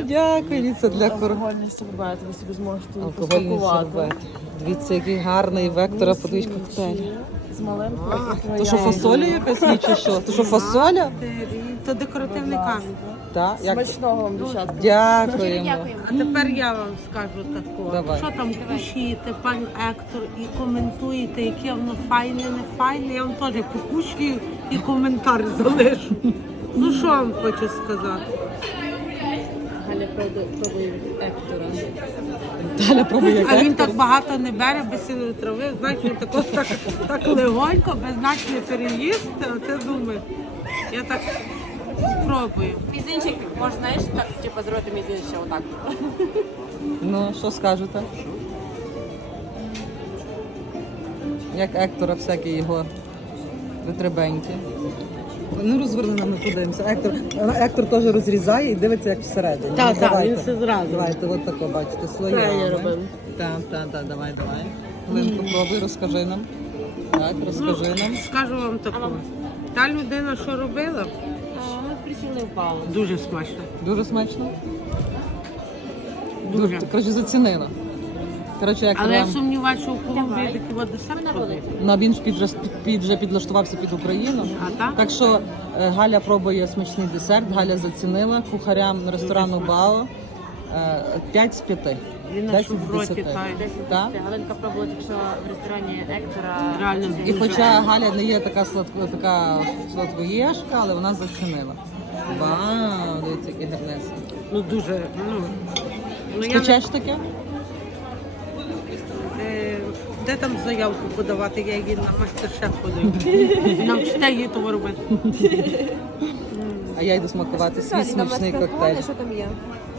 дякую. Це для Алкогольний сорбет, ви собі зможете алкогольний поспілкувати. сорбет. Дивіться, який гарний Вектора, подивіться коктейль. З малинкою. То що фасоля якась є чи що? То що фасоля? То декоративний камінь. Так, як? Смачного вам, дівчатка. Дякуємо. А тепер я вам скажу таке. Давай. Що там кушаєте, пан Ектор, і коментуєте, яке воно файне, не файне. Я вам теж покушаю і коментар залишу. Ну що вам хочу сказати? Галя пробує Ектора. Галя пробує А він Ектор. так багато не бере без сильної трави, значить він так легонько, без значить не переїсти, а це думаю. Я так пробую. Мізинчик, може, знаєш, так, типу, зробити мізинчик отак. Ну, що скажете? Як Ектора всякі його витребенькі. Ну, розверни нам, ми подивимося. Ектор теж розрізає і дивиться, як всередині. Так, Ну, так, давайте. він все зразу. Давайте, от тако, бачите, Правильно слоями. робимо. Так, давай. Линку, пробуй, розкажи нам. Так, розкажи нам. Скажу вам таке. Та людина, що робила, Ми присіли в балу. дуже смачно. Дуже смачно? Дуже. Коротше, зацінила. Коротше, як Але я прям... сумніваюся, що у Колумбії такий от десерт продають. Ну, він ж вже підлаштувався під Україну. А так? Так що Галя пробує смачний десерт, Галя зацінила кухарям ресторану БАО 5 з 5. Він 10 наш з в роті 10. тає. Так? Галинка пробувала, якщо в ресторані Ектора. Реально І дуже. хоча Галя не є така сладкоєшка, але вона зацінила. Вау, дивіться, які гарнеси. Ну дуже. Ну, я Спечеш таке? де там заявку подавати? Я її на мастер-шеф подаю. Навчите її того робити. А я йду смакувати свій смачний коктейль. Що там є?